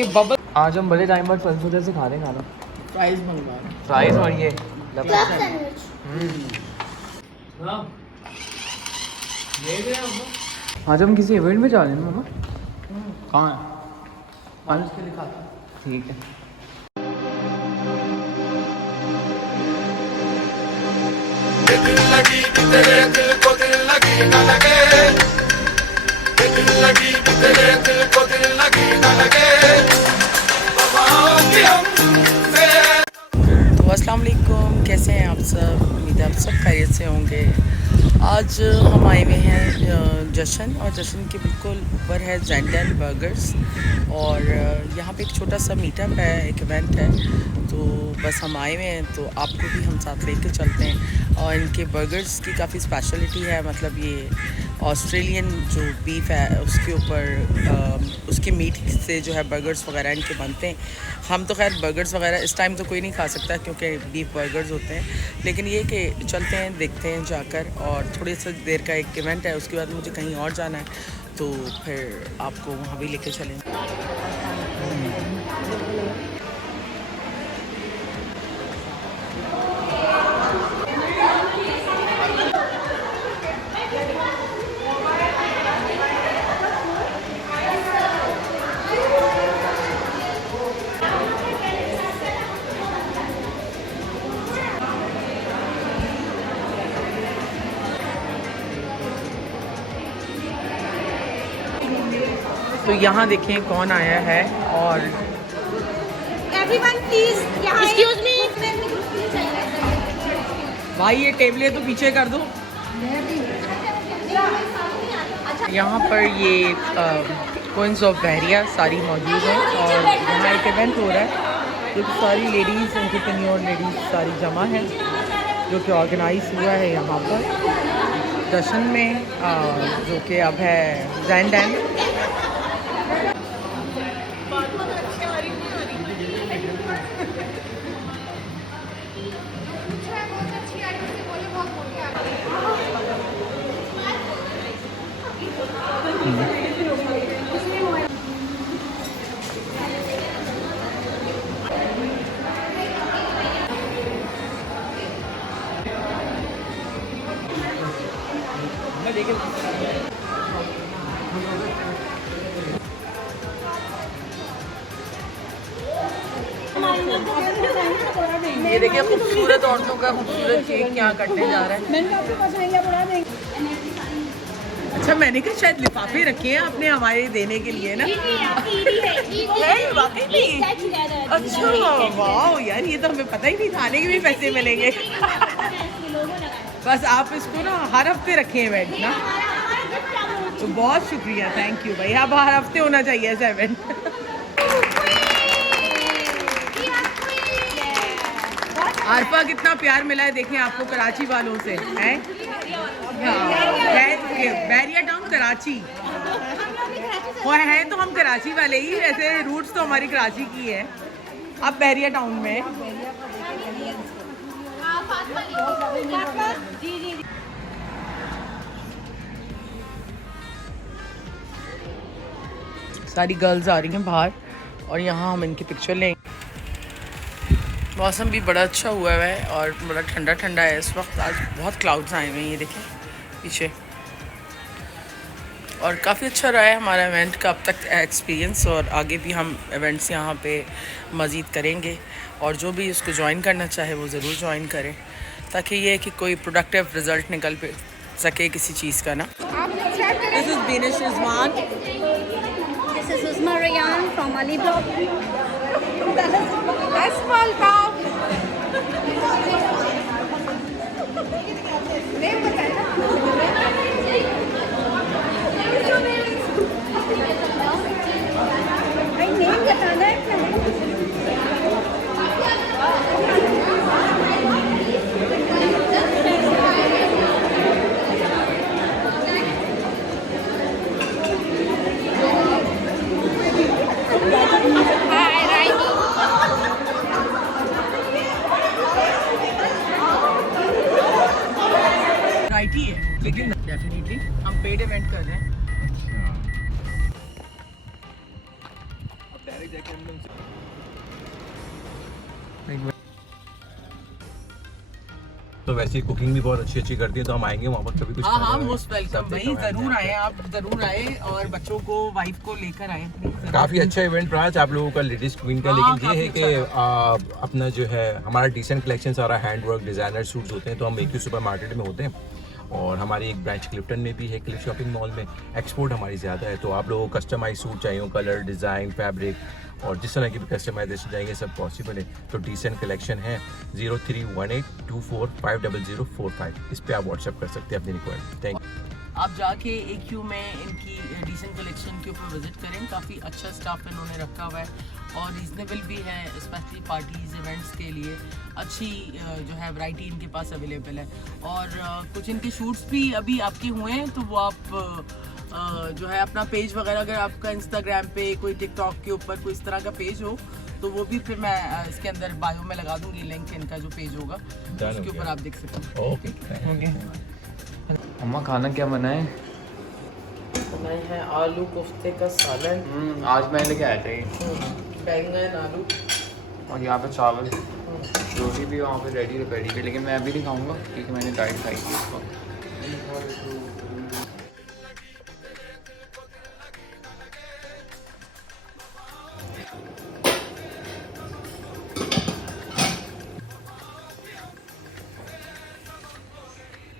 ये बबल। आज हम बड़े टाइम बाद फलसूदे से खा रहे हैं खाना। फ्राइज मंगवा रहे हैं। फ्राइज और ये आज हम किसी इवेंट में जा रहे हैं मामा। कहाँ है? आज उसके लिए खाता। ठीक है। तो अस्सलाम वालेकुम, कैसे हैं आप सब? उम्मीद है आप सब खैरियत से होंगे। आज हम आए हुए हैं जश्न, और जश्न के बिल्कुल ऊपर है ज़ेंडन बर्गर्स, और यहाँ पे एक छोटा सा मीटअप है, एक इवेंट है। तो बस हम आए हुए हैं, तो आपको भी हम साथ लेके चलते हैं। और इनके बर्गर्स की काफ़ी स्पेशलिटी है, मतलब ये ऑस्ट्रेलियन जो बीफ है उसके ऊपर उसके मीट से जो है बर्गर्स वगैरह इनके बनते हैं। हम तो खैर बर्गर्स वगैरह इस टाइम तो कोई नहीं खा सकता क्योंकि बीफ बर्गर्स होते हैं, लेकिन ये कि चलते हैं देखते हैं जाकर। और थोड़ी सी देर का एक इवेंट है, उसके बाद मुझे कहीं और जाना है, तो फिर आपको वहाँ भी लेके चलेंगे। तो यहाँ देखें कौन आया है। और Everyone please, excuse me. भाई ये टेबलें तो पीछे कर दो। यहाँ पर ये क्वींस ऑफ बहरिया सारी मौजूद हैं, और यहाँ एक इवेंट हो रहा है, जो कि सारी लेडीज़ एंटरप्रेन्योर लेडीज़ सारी जमा है, जो कि ऑर्गेनाइज हुआ है यहाँ पर जश्न में, जो कि अब है ज़ेंडन। ये देखिए खूबसूरत औरतों का खूबसूरत केक यहाँ कटने जा रहा है। अच्छा, मैंने कहा शायद लिफाफे रखे हैं आपने हमारे देने के लिए ना। अच्छा वाह यार, ये तो हमें पता ही नहीं, खाने के भी पैसे मिलेंगे। बस आप इसको ना हर हफ्ते रखें इवेंट ना, तो बहुत शुक्रिया, थैंक यू भाई। अब हर हफ्ते होना चाहिए ऐसा इवेंट। आरफा कितना प्यार मिला है देखें आपको कराची वालों से, हैं? बैरिया टाउन कराची वो है, तो हम कराची वाले ही, वैसे रूट्स तो हमारी कराची की है, अब बैरिया टाउन में। सारी गर्ल्स आ रही हैं बाहर, और यहाँ हम इनकी पिक्चर लेंगे। मौसम भी बड़ा अच्छा हुआ है और बड़ा ठंडा ठंडा है इस वक्त। आज बहुत क्लाउड्स आए हुए हैं, ये देखें पीछे। और काफ़ी अच्छा रहा है हमारा इवेंट का अब तक एक्सपीरियंस, और आगे भी हम इवेंट्स यहाँ पे मज़ीद करेंगे, और जो भी इसको ज्वाइन करना चाहे वो ज़रूर ज्वाइन करें, ताकि ये कि कोई प्रोडक्टिव रिज़ल्ट निकल सके किसी चीज़ का ना। This is Binish Rizwan. This is Uzma Rayyan from Ali Block. That's welcome. भाई नेम बताना है क्या? वैरायटी है, लेकिन डेफिनेटली हम पेड इवेंट कर रहे हैं। तो वैसे कुकिंग भी बहुत अच्छी करती है, तो हम आएंगे वहाँ पर कभी कुछ हाँ हाँ, खाने मोस्ट वेलकम सब भाई, देखा जरूर मैंने। आए, आप जरूर आए और बच्चों को, वाइफ को लेकर आए। काफ़ी अच्छा इवेंट रहा आज आप लोगों का, लेडीज क्वीन का। हाँ, लेकिन ये है काफी कि अच्छा अपना जो है हमारा डिसेंट कलेक्शन सारा हैंड वर्क डिज़ाइनर सूट्स होते हैं, तो हम एक ही सुपर मार्केट में होते हैं और हमारी एक ब्रांच क्लिफ्टन में भी है, क्लिफ शॉपिंग मॉल में। एक्सपोर्ट हमारी ज़्यादा है, तो आप लोगों को कस्टमाइज सूट चाहिए हो, कलर, डिज़ाइन, फैब्रिक और जिस तरह की भी कस्टमाइजेशन चाहिए सब पॉसिबल है। तो डिसेंट कलेक्शन है। 031824500045 इस पे आप व्हाट्सएप कर सकते हैं अपनी रिक्वायरमेंट। Thank you. आप जाके AQ में इनकी डिसेंट कलेक्शन के ऊपर विजिट करें, काफ़ी अच्छा स्टाफ इन्होंने रखा हुआ है और रीज़नेबल भी है, स्पेशली पार्टीज़ इवेंट्स के लिए अच्छी जो है वैरायटी इनके पास अवेलेबल है। और कुछ इनके शूट्स भी अभी आपके हुए हैं, तो वो आप जो है अपना पेज वगैरह, अगर आपका इंस्टाग्राम पे, कोई टिकटॉक के ऊपर कोई इस तरह का पेज हो, तो वो भी फिर मैं इसके अंदर बायो में लगा दूंगी लिंक, इनका जो पेज होगा उसके ऊपर आप देख सकते हैं। ओके। मम्मा खाना क्या बनाए? बनाए हैं आलू कोफ्ते का सालन, आज मैं लेके आया था ये, बैंगन, आलू और यहाँ पे चावल, रोटी भी वहाँ पे रेडी है, लेकिन मैं अभी नहीं खाऊंगा क्योंकि मैंने डाइट खाई थी इस वक्त।